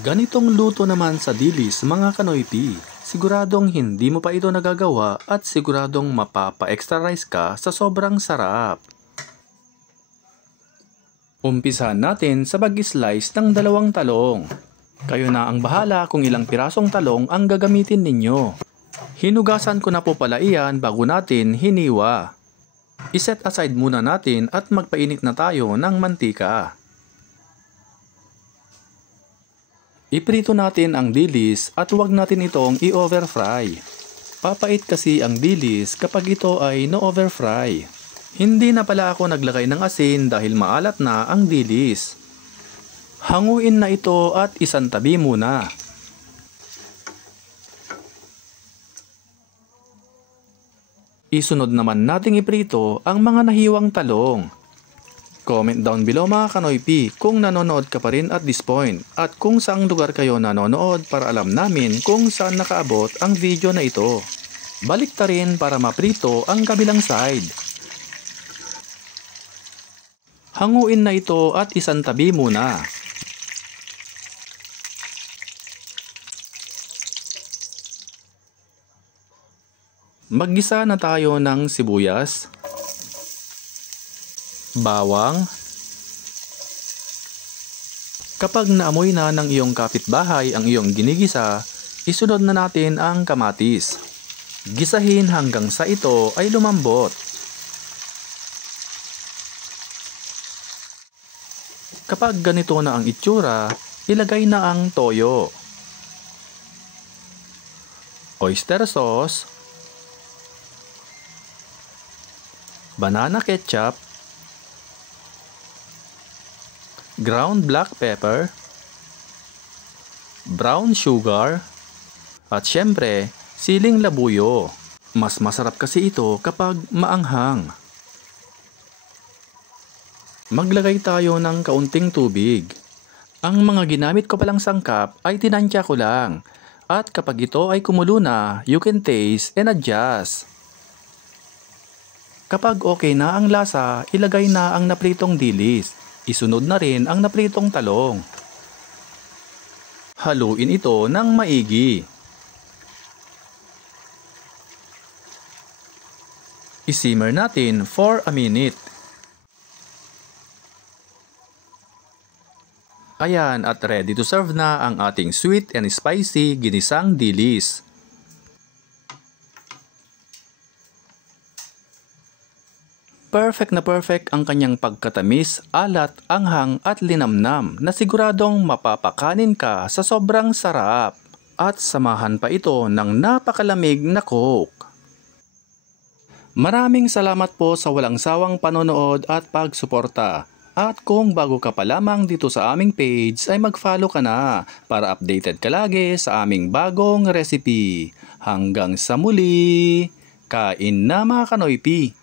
Ganitong luto naman sa dilis mga kanoypi. Siguradong hindi mo pa ito nagagawa at siguradong mapapa-extra rice ka sa sobrang sarap. Umpisahan natin sa pag-slice ng 2 talong. Kayo na ang bahala kung ilang pirasong talong ang gagamitin ninyo. Hinugasan ko na po pala iyan bago natin hiniwa. I-set aside muna natin at magpainit na tayo ng mantika. Iprito natin ang dilis at huwag natin itong i-overfry. Papait kasi ang dilis kapag ito ay no-overfry. Hindi na pala ako naglagay ng asin dahil maalat na ang dilis. Hanguin na ito at isantabi muna. Isunod naman nating iprito ang mga nahiwang talong. Comment down below mga kanoypi kung nanonood ka pa rin at this point at kung saang lugar kayo nanonood para alam namin kung saan nakaabot ang video na ito. Balik ta rin para maprito ang kabilang side. Hanguin na ito at isantabi muna. Maggisa na tayo ng sibuyas, bawang. Kapag naamoy na ng iyong kapitbahay ang iyong ginigisa, isunod na natin ang kamatis. Gisahin hanggang sa ito ay lumambot. Kapag ganito na ang itsura, ilagay na ang toyo, oyster sauce, banana ketchup, ground black pepper, brown sugar, at syempre, siling labuyo. Mas masarap kasi ito kapag maanghang. Maglagay tayo ng kaunting tubig. Ang mga ginamit ko palang sangkap ay tinansya ko lang. At kapag ito ay kumulo na, you can taste and adjust. Kapag okay na ang lasa, ilagay na ang napritong dilis. Isunod na rin ang napritong talong. Haluin ito ng maigi. I-simmer natin for a minute. Ayan at ready to serve na ang ating sweet and spicy ginisang dilis. Perfect na perfect ang kanyang pagkatamis, alat, anghang at linamnam na siguradong mapapakanin ka sa sobrang sarap. At samahan pa ito ng napakalamig na Coke. Maraming salamat po sa walang sawang panonood at pagsuporta. At kung bago ka pa lamang dito sa aming page ay mag-follow ka na para updated ka lagi sa aming bagong recipe. Hanggang sa muli, kain na mga kanoypi!